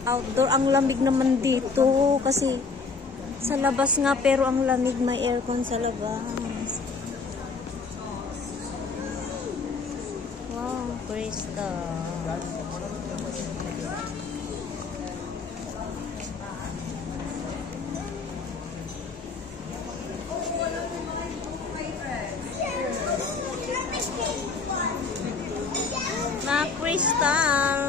Outdoor, ang lamig naman dito kasi sa labas nga pero ang lamig, may aircon sa labas. Wow, crystal. Na crystal.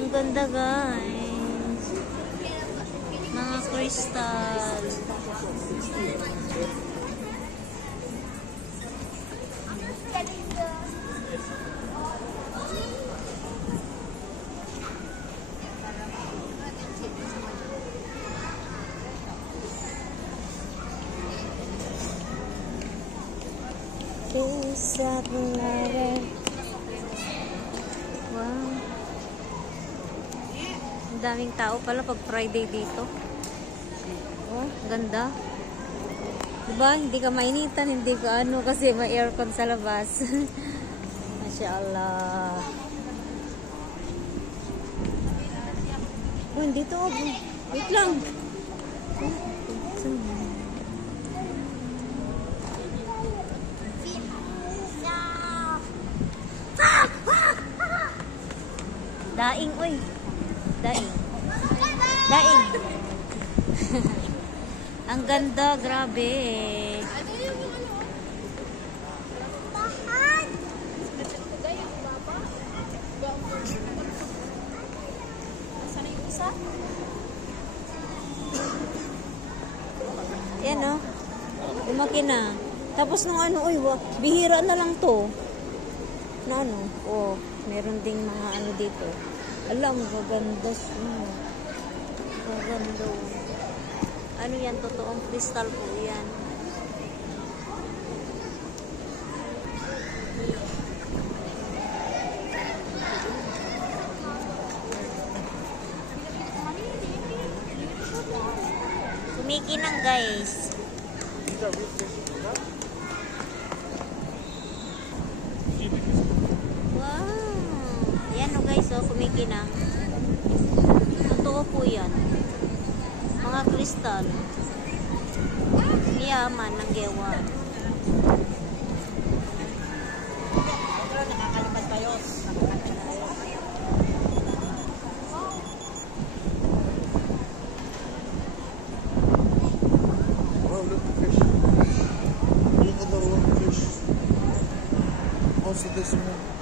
Ang ganda guys. Mga crystal. Wow. Ang daming tao pala pag Friday dito. Oh, ganda. Diba? Hindi ka mainitan, hindi ka ano kasi may aircon sa labas. Masyaallah. Oh, dito. Wait lang. Daing, uy. Daing. Daing. Ang ganda, grabe. Yan o. Lumaki na. Tapos nung ano, uy, bihira na lang to. Na ano, oh, meron ding mga ano dito. Alam, maganda siya. Maganda. Ano yan? Totoong crystal po yan. Kumikinang guys. Yan o guys, oh, kumikinang. Totoo po yan. Mga kristal. Yaman ng gewa. Nakakalipas tayo. Oh, look at fish. Look at the little fish. Also this one.